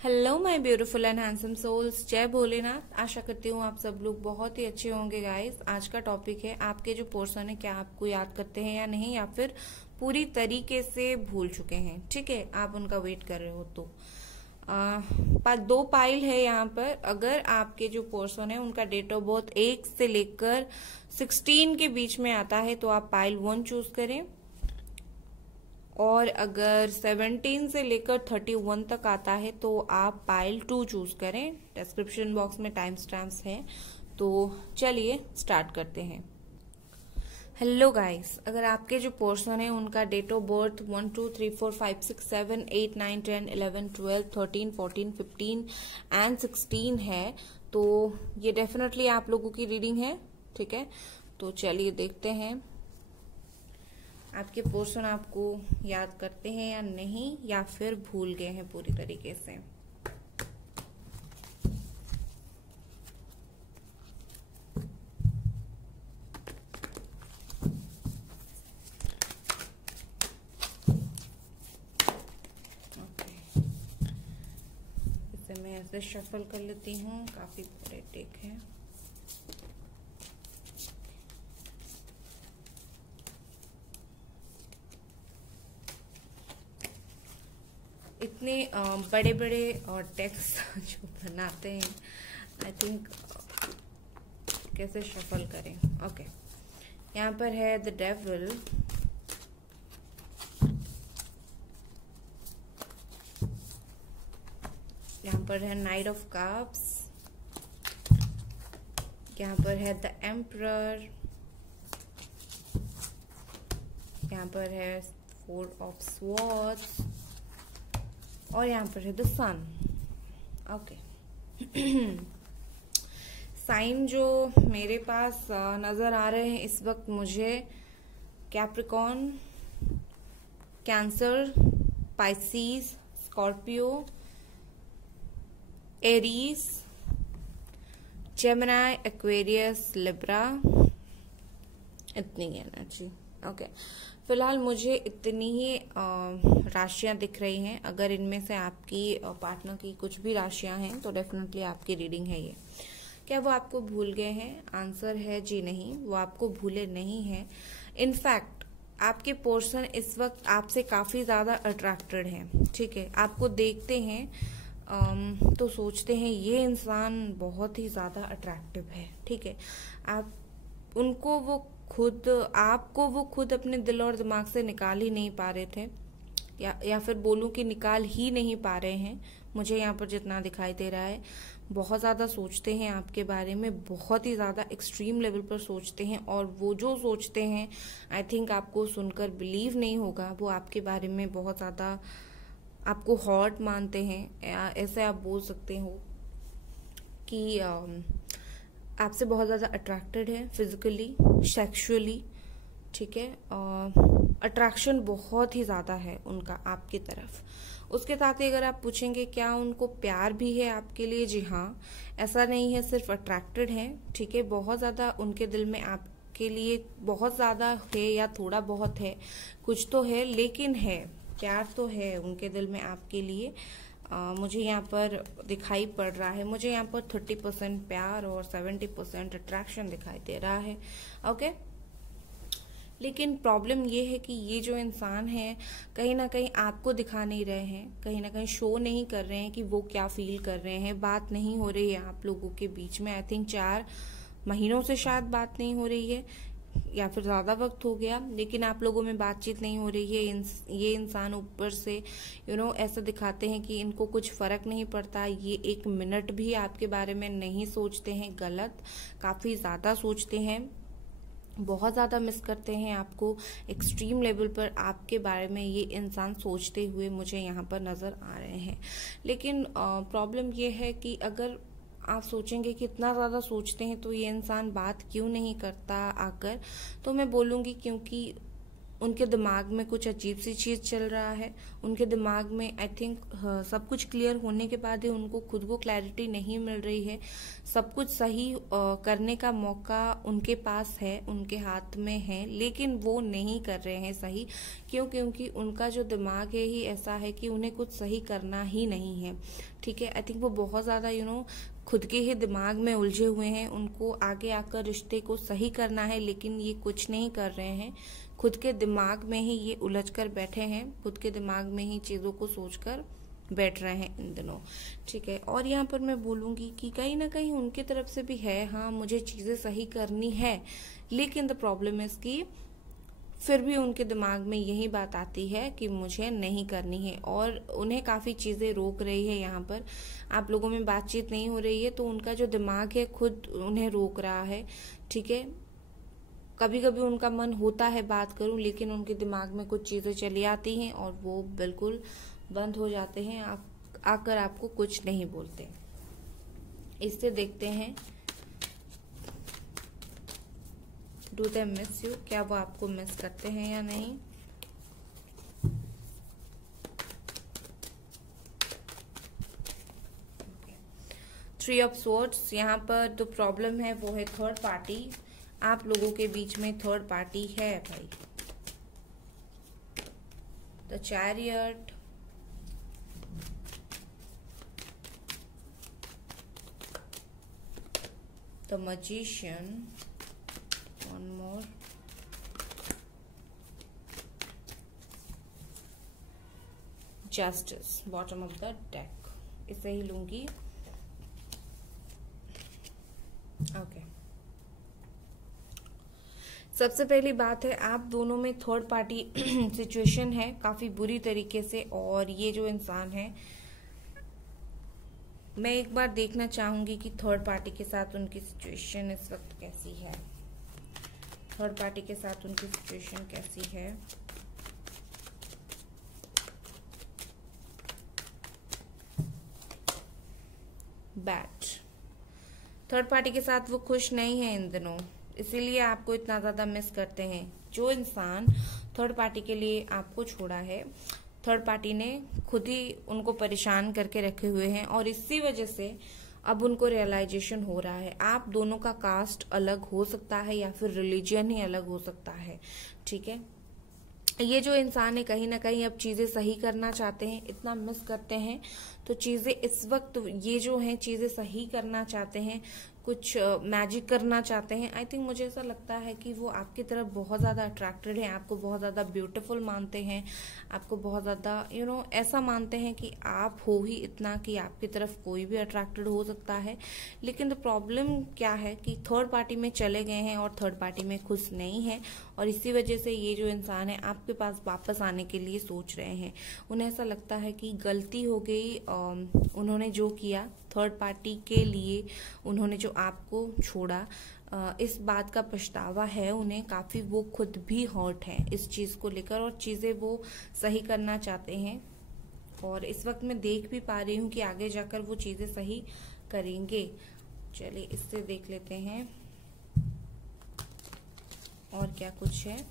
Hello my beautiful and handsome souls, जय भोलेनाथ। आशा करती हूँ आप सब लोग बहुत ही अच्छे होंगे। गाइस, आज का टॉपिक है आपके जो पर्सन है क्या आपको याद करते हैं या नहीं, या फिर पूरी तरीके से भूल चुके हैं। ठीक है, आप उनका वेट कर रहे हो तो दो पाइल है यहाँ पर। अगर आपके जो पर्सन है उनका डेट ऑफ बर्थ 1 से लेकर 16 के बीच में आता है तो आप पाइल 1 चूज करें, और अगर 17 से लेकर 31 तक आता है तो आप पाइल 2 चूज करें। डिस्क्रिप्शन बॉक्स में टाइम स्टैम्प्स है, तो चलिए स्टार्ट करते हैं। हेलो गाइस, अगर आपके जो पर्सन है उनका डेट ऑफ बर्थ 1 2 3 4 5 6 7 8 9 10 11 12 13 14 15 एंड 16 है तो ये डेफिनेटली आप लोगों की रीडिंग है। ठीक है, तो चलिए देखते हैं आपके पर्सन आपको याद करते हैं या नहीं, या फिर भूल गए हैं पूरी तरीके से। इसे मैं ऐसे शफल कर लेती हूँ, काफी बड़े टेक है। इतने बड़े बड़े टेक्स्ट जो बनाते हैं, आई थिंक कैसे शफल करें। ओके, यहाँ पर है द डेविल, यहाँ पर है नाइट ऑफ कप्स, यहाँ पर है द एम्परर, यहाँ पर है 4 ऑफ स्वॉर्ड्स, और यहाँ पर है द सन। ओके, साइन जो मेरे पास नजर आ रहे हैं इस वक्त मुझे, Capricorn, cancer, Pisces, Scorpio, Aries, Gemini, Aquarius, Libra, इतनी एनर्जी। ओके, फिलहाल मुझे इतनी ही राशियां दिख रही हैं। अगर इनमें से आपकी पार्टनर की कुछ भी राशियां हैं तो डेफिनेटली आपकी रीडिंग है ये। क्या वो आपको भूल गए हैं? आंसर है जी नहीं, वो आपको भूले नहीं हैं। इनफैक्ट आपके पर्सन इस वक्त आपसे काफी ज्यादा अट्रैक्टेड हैं। ठीक है, आपको देखते हैं तो सोचते हैं ये इंसान बहुत ही ज्यादा अट्रैक्टिव है। ठीक है, आप उनको वो खुद आपको वो खुद अपने दिल और दिमाग से निकाल ही नहीं पा रहे थे, या फिर बोलूं कि निकाल ही नहीं पा रहे हैं। मुझे यहाँ पर जितना दिखाई दे रहा है, बहुत ज्यादा सोचते हैं आपके बारे में, बहुत ही ज्यादा एक्सट्रीम लेवल पर सोचते हैं, और वो जो सोचते हैं आई थिंक आपको सुनकर बिलीव नहीं होगा। वो आपके बारे में बहुत ज्यादा आपको हॉट मानते हैं, ऐसे आप बोल सकते हो कि आपसे बहुत ज़्यादा अट्रैक्टेड है फिजिकली, सेक्सुअली। ठीक है, अट्रैक्शन बहुत ही ज़्यादा है उनका आपकी तरफ। उसके साथ ही अगर आप पूछेंगे क्या उनको प्यार भी है आपके लिए, जी हाँ, ऐसा नहीं है सिर्फ अट्रैक्टेड है। ठीक है, बहुत ज़्यादा उनके दिल में आपके लिए बहुत ज़्यादा है, या थोड़ा बहुत है, कुछ तो है, लेकिन है, प्यार तो है उनके दिल में आपके लिए। मुझे यहाँ पर दिखाई पड़ रहा है, मुझे यहाँ पर 30% प्यार और 70% अट्रैक्शन दिखाई दे रहा है। ओके, लेकिन प्रॉब्लम ये है कि ये जो इंसान है कहीं ना कहीं आपको दिखा नहीं रहे हैं, कहीं ना कहीं शो नहीं कर रहे हैं कि वो क्या फील कर रहे हैं। बात नहीं हो रही है आप लोगों के बीच में। आई थिंक 4 महीनों से शायद बात नहीं हो रही है, या फिर ज्यादा वक्त हो गया, लेकिन आप लोगों में बातचीत नहीं हो रही है। ये इंसान ऊपर से ऐसा दिखाते हैं कि इनको कुछ फर्क नहीं पड़ता। ये 1 मिनट भी आपके बारे में नहीं सोचते हैं गलत, काफी ज्यादा सोचते हैं, बहुत ज्यादा मिस करते हैं आपको। एक्सट्रीम लेवल पर आपके बारे में ये इंसान सोचते हुए मुझे यहाँ पर नजर आ रहे हैं। लेकिन प्रॉब्लम ये है कि अगर आप सोचेंगे कि इतना ज्यादा सोचते हैं तो ये इंसान बात क्यों नहीं करता आकर, तो मैं बोलूंगी क्योंकि उनके दिमाग में कुछ अजीब सी चीज चल रहा है। उनके दिमाग में आई थिंक सब कुछ क्लियर होने के बाद ही उनको खुद को क्लैरिटी नहीं मिल रही है। सब कुछ सही करने का मौका उनके पास है, उनके हाथ में है, लेकिन वो नहीं कर रहे हैं सही। क्यों? क्योंकि उनका जो दिमाग है ही ऐसा है कि उन्हें कुछ सही करना ही नहीं है। ठीक है, आई थिंक वो बहुत ज्यादा खुद के ही दिमाग में उलझे हुए हैं। उनको आगे आकर रिश्ते को सही करना है, लेकिन ये कुछ नहीं कर रहे हैं। खुद के दिमाग में ही ये उलझ कर बैठे हैं, खुद के दिमाग में ही चीजों को सोचकर बैठ रहे हैं इन दिनों। ठीक है, और यहाँ पर मैं बोलूंगी कि कहीं ना कहीं उनकी तरफ से भी है, हाँ मुझे चीजें सही करनी है, लेकिन द प्रॉब्लम इज कि फिर भी उनके दिमाग में यही बात आती है कि मुझे नहीं करनी है, और उन्हें काफी चीजें रोक रही है। यहाँ पर आप लोगों में बातचीत नहीं हो रही है, तो उनका जो दिमाग है खुद उन्हें रोक रहा है। ठीक है, कभी कभी उनका मन होता है बात करूं, लेकिन उनके दिमाग में कुछ चीजें चली आती हैं और वो बिल्कुल बंद हो जाते हैं, आकर आपको कुछ नहीं बोलते। इससे देखते हैं डू दे मिस यू, क्या वो आपको मिस करते हैं या नहीं। थ्री ऑफ स्वॉर्ड्स, यहाँ पर जो प्रॉब्लम है वो है थर्ड पार्टी। आप लोगों के बीच में थर्ड पार्टी है भाई। The chariot, the magician, one more, justice, bottom of the deck. इसे ही लूंगी। ओके, सबसे पहली बात है आप दोनों में थर्ड पार्टी सिचुएशन है काफी बुरी तरीके से, और ये जो इंसान है, मैं एक बार देखना चाहूंगी कि थर्ड पार्टी के साथ उनकी सिचुएशन इस वक्त कैसी है। थर्ड पार्टी के साथ उनकी सिचुएशन कैसी है। बैड, थर्ड पार्टी के साथ वो खुश नहीं है इन दिनों, इसीलिए आपको इतना ज्यादा मिस करते हैं। जो इंसान थर्ड पार्टी के लिए आपको छोड़ा है, थर्ड पार्टी ने खुद ही उनको परेशान करके रखे हुए हैं, और इसी वजह से अब उनको रियलाइजेशन हो रहा है। आप दोनों का कास्ट अलग हो सकता है या फिर रिलीजियन ही अलग हो सकता है। ठीक है, ये जो इंसान है कहीं ना कहीं अब चीजें सही करना चाहते हैं, इतना मिस करते हैं, तो चीजें इस वक्त ये जो हैं चीजें सही करना चाहते हैं, कुछ मैजिक करना चाहते हैं। आई थिंक मुझे ऐसा लगता है कि वो आपकी तरफ बहुत ज्यादा अट्रैक्टेड है, आपको बहुत ज्यादा ब्यूटीफुल मानते हैं, आपको बहुत ज्यादा ऐसा मानते हैं कि आप हो ही इतना कि आपकी तरफ कोई भी अट्रैक्टेड हो सकता है। लेकिन द प्रॉब्लम क्या है कि थर्ड पार्टी में चले गए हैं और थर्ड पार्टी में खुश नहीं है, और इसी वजह से ये जो इंसान है आपके पास वापस आने के लिए सोच रहे हैं। उन्हें ऐसा लगता है कि गलती हो गई, उन्होंने जो किया थर्ड पार्टी के लिए, उन्होंने जो आपको छोड़ा, इस बात का पछतावा है उन्हें काफी। वो खुद भी हर्ट है इस चीज को लेकर, और चीजें वो सही करना चाहते हैं, और इस वक्त मैं देख भी पा रही हूँ कि आगे जाकर वो चीजें सही करेंगे। चलिए इससे देख लेते हैं और क्या कुछ है।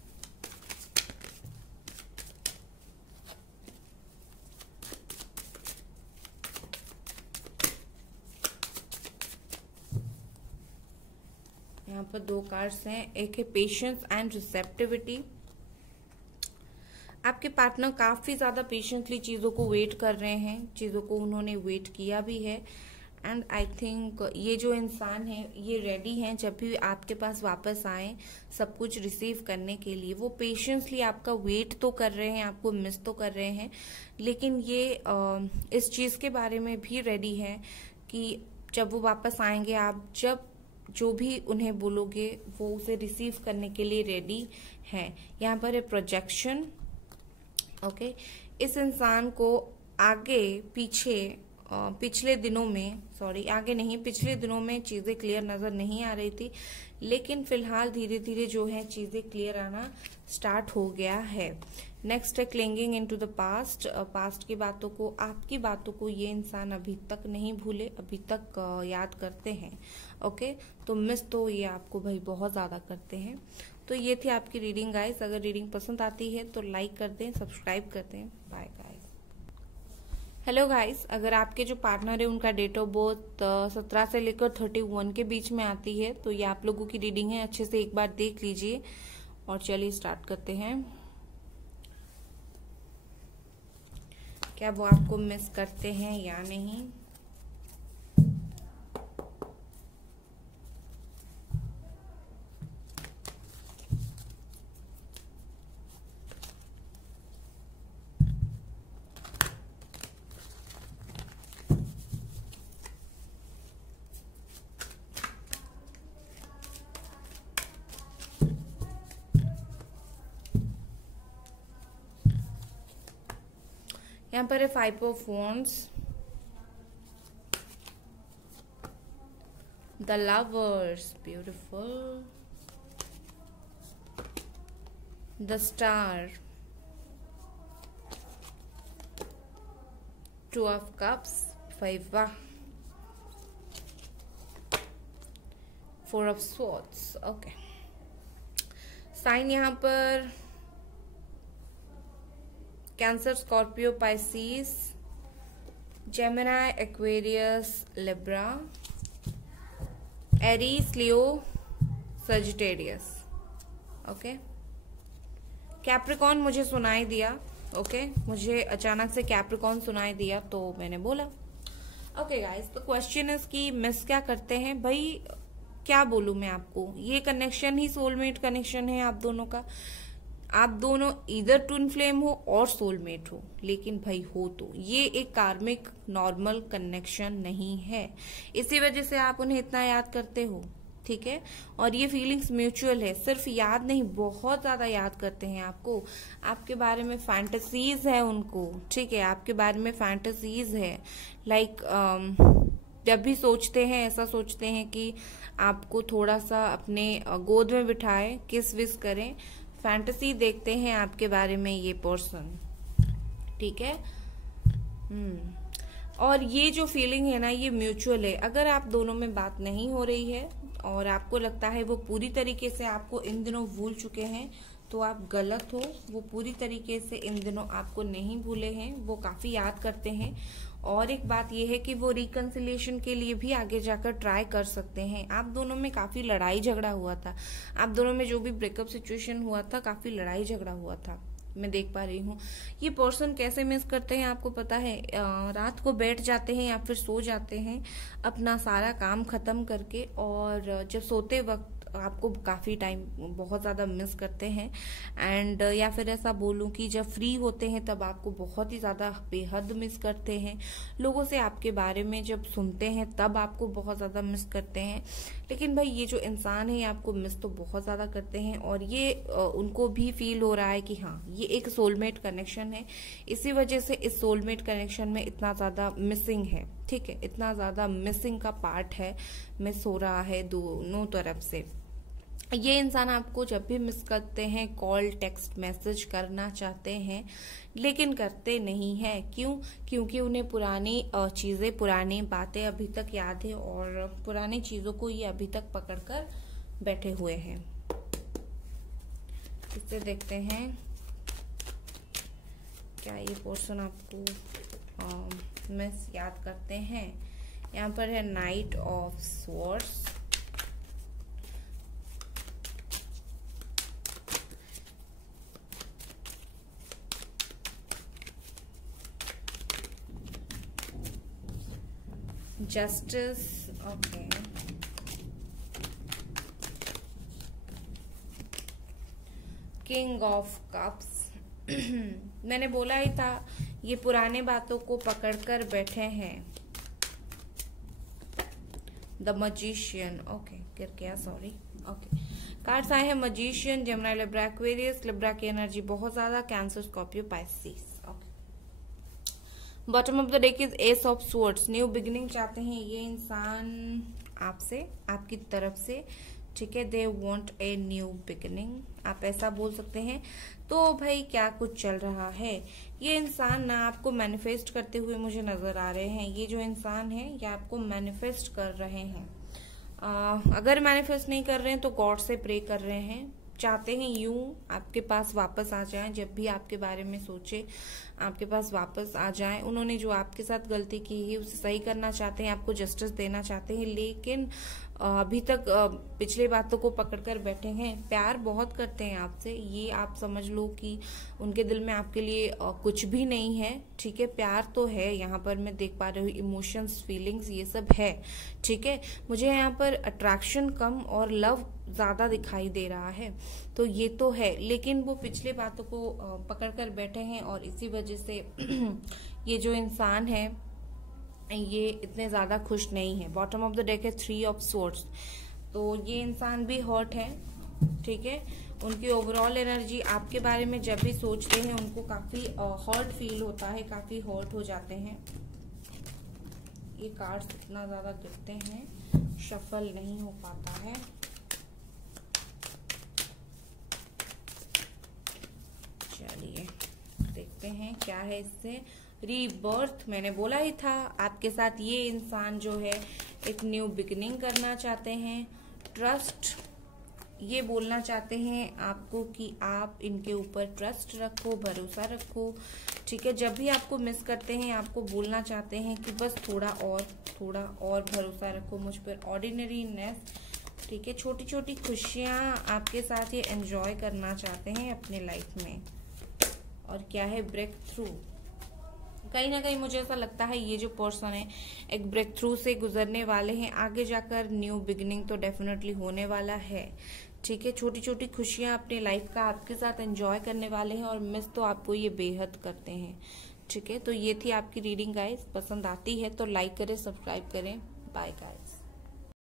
यहाँ पर दो कार्ड्स हैं, एक है पेशेंस एंड रिसेप्टिविटी। आपके पार्टनर काफी ज्यादा पेशेंटली चीजों को वेट कर रहे हैं, चीजों को उन्होंने वेट किया भी है, एंड आई थिंक ये जो इंसान है ये रेडी हैं जब भी आपके पास वापस आए सब कुछ रिसीव करने के लिए। वो पेशेंसली आपका वेट तो कर रहे हैं, आपको मिस तो कर रहे हैं, लेकिन ये इस चीज के बारे में भी रेडी है कि जब वो वापस आएंगे, आप जब जो भी उन्हें बोलोगे वो उसे रिसीव करने के लिए रेडी है। यहाँ पर है प्रोजेक्शन। ओके, इस इंसान को आगे पीछे पिछले दिनों में, सॉरी आगे नहीं, पिछले दिनों में चीजें क्लियर नजर नहीं आ रही थी, लेकिन फिलहाल धीरे धीरे जो है चीजें क्लियर आना स्टार्ट हो गया है। नेक्स्ट है clinging into the past. Past की बातों को, आपकी बातों को ये इंसान अभी तक नहीं भूले, अभी तक याद करते हैं। ओके, तो मिस तो ये आपको भाई बहुत ज्यादा करते हैं। तो ये थी आपकी रीडिंग गाइस। अगर रीडिंग पसंद आती है तो लाइक कर दें, सब्सक्राइब कर दें। Bye guys. हेलो गाइस, अगर आपके जो पार्टनर है उनका डेट ऑफ बर्थ 17 से लेकर 31 के बीच में आती है तो ये आप लोगों की रीडिंग है, अच्छे से एक बार देख लीजिए। और चलिए स्टार्ट करते हैं। क्या वो आपको मिस करते हैं या नहीं? यहाँ पर है 5 of wands, the lovers, beautiful, the star, 2 of cups, 5, 4 of swords, okay. Sign यहाँ पर Cancer, Scorpio, Pisces, Gemini, Aquarius, Libra, Aries, Leo, Sagittarius, okay. Capricorn मुझे सुनाई दिया, ओके। मुझे अचानक से कैप्रिकॉर्न सुनाई दिया तो मैंने बोला। ओके गाइस, तो क्वेश्चन इज कि मिस क्या करते हैं भाई? क्या बोलूं मैं आपको, ये कनेक्शन ही सोलमेट कनेक्शन है आप दोनों का। आप दोनों इधर ट्विन फ्लेम हो और सोलमेट हो, लेकिन भाई हो तो ये एक कार्मिक नॉर्मल कनेक्शन नहीं है। इसी वजह से आप उन्हें इतना याद करते हो, ठीक है। और ये फीलिंग्स म्यूचुअल है, सिर्फ याद नहीं, बहुत ज्यादा याद करते हैं आपको। आपके बारे में फैंटेसीज है उनको, ठीक है। आपके बारे में फैंटेसीज है, लाइक जब भी सोचते हैं ऐसा सोचते हैं कि आपको थोड़ा सा अपने गोद में बिठाए, किस विस करें, फैंटेसी देखते हैं आपके बारे में ये पर्सन, ठीक है। और ये जो फीलिंग है ना, ये म्यूचुअल है। अगर आप दोनों में बात नहीं हो रही है और आपको लगता है वो पूरी तरीके से आपको इन दिनों भूल चुके हैं, तो आप गलत हो। वो पूरी तरीके से इन दिनों आपको नहीं भूले हैं, वो काफी याद करते हैं। और एक बात यह है कि वो रिकंसिलिएशन के लिए भी आगे जाकर ट्राई कर सकते हैं। आप दोनों में काफी लड़ाई झगड़ा हुआ था, आप दोनों में जो भी ब्रेकअप सिचुएशन हुआ था, काफी लड़ाई झगड़ा हुआ था, मैं देख पा रही हूँ। ये पर्सन कैसे मिस करते हैं आपको पता है? रात को बैठ जाते हैं या फिर सो जाते हैं अपना सारा काम खत्म करके, और जब सोते वक्त आपको काफी टाइम बहुत ज्यादा मिस करते हैं। एंड या फिर ऐसा बोलूं कि जब फ्री होते हैं तब आपको बहुत ही ज्यादा बेहद मिस करते हैं। लोगों से आपके बारे में जब सुनते हैं तब आपको बहुत ज्यादा मिस करते हैं। लेकिन भाई ये जो इंसान है ये आपको मिस तो बहुत ज्यादा करते हैं, और ये उनको भी फील हो रहा है कि हाँ ये एक सोलमेट कनेक्शन है। इसी वजह से इस सोलमेट कनेक्शन में इतना ज्यादा मिसिंग है, ठीक है, इतना ज्यादा मिसिंग का पार्ट है, मिस हो रहा है दोनों तरफ से। ये इंसान आपको जब भी मिस करते हैं, कॉल, टेक्स्ट, मैसेज करना चाहते हैं, लेकिन करते नहीं है। क्यों? क्योंकि उन्हें पुरानी चीजें, पुरानी बातें अभी तक याद है, और पुरानी चीजों को ये अभी तक पकड़कर बैठे हुए हैं। इससे देखते हैं क्या ये पर्सन आपको मिस याद करते हैं। यहाँ पर है night of swords, justice, okay, king of cups. मैंने बोला ही था ये पुराने बातों को पकड़कर बैठे हैं। द मजिशियन, ओके, गिर गया, सॉरी, ओके। कार्ड्स आए हैं magician, Gemini, Libra, Aquarius. Libra की एनर्जी बहुत ज्यादा, cancer, Scorpio, Pisces, okay. Bottom of the deck is S of swords. New beginning चाहते हैं ये इंसान आपसे, आपकी तरफ से, ठीक है। They want a new beginning, आप ऐसा बोल सकते हैं। तो भाई क्या कुछ चल रहा है? ये इंसान ना आपको मैनिफेस्ट करते हुए मुझे नजर आ रहे हैं। ये जो इंसान है ये आपको मैनिफेस्ट कर रहे हैं। अगर मैनिफेस्ट नहीं कर रहे हैं तो गॉड से प्रे कर रहे हैं, चाहते हैं यूं आपके पास वापस आ जाएं, जब भी आपके बारे में सोचे आपके पास वापस आ जाएं। उन्होंने जो आपके साथ गलती की है उसे सही करना चाहते हैं, आपको जस्टिस देना चाहते हैं, लेकिन अभी तक पिछले बातों को पकड़कर बैठे हैं। प्यार बहुत करते हैं आपसे, ये आप समझ लो कि उनके दिल में आपके लिए कुछ भी नहीं है, ठीक है। प्यार तो है, यहाँ पर मैं देख पा रही हूँ इमोशंस, फीलिंग्स, ये सब है, ठीक है। मुझे यहाँ पर अट्रैक्शन कम और लव ज्यादा दिखाई दे रहा है, तो ये तो है, लेकिन वो पिछले बातों को पकड़कर बैठे हैं और इसी वजह से ये जो इंसान है ये इतने ज्यादा खुश नहीं है। बॉटम ऑफ द डेक है 3 ऑफ सोर्ड्स, तो ये इंसान भी हर्ट है, ठीक है। उनकी ओवरऑल एनर्जी आपके बारे में जब भी सोचते हैं उनको काफी हर्ट फील होता है, काफी हर्ट हो जाते हैं। ये कार्ड्स इतना ज्यादा गिरते हैं, शफल नहीं हो पाता है। चलिए देखते हैं क्या है इससे। रीबर्थ, मैंने बोला ही था आपके साथ ये इंसान जो है एक न्यू बिगिनिंग करना चाहते हैं। ट्रस्ट, ये बोलना चाहते हैं आपको कि आप इनके ऊपर ट्रस्ट रखो, भरोसा रखो, ठीक है। जब भी आपको मिस करते हैं आपको बोलना चाहते हैं कि बस थोड़ा और भरोसा रखो मुझ पर। ऑर्डिनरीनेस, ठीक है। छोटी छोटी खुशियां आपके साथ ये एंजॉय करना चाहते हैं अपने लाइफ में। और क्या है, ब्रेक थ्रू। कहीं ना कहीं मुझे ऐसा लगता है ये जो पर्सन है एक ब्रेक थ्रू से गुजरने वाले हैं। आगे जाकर न्यू बिगिनिंग तो डेफिनेटली होने वाला है, ठीक है। छोटी छोटी खुशियां अपने लाइफ का आपके साथ एंजॉय करने वाले हैं और मिस तो आपको ये बेहद करते हैं, ठीक है। तो ये थी आपकी रीडिंग गाइस। पसंद आती है तो लाइक करें, सब्सक्राइब करें। Bye guys.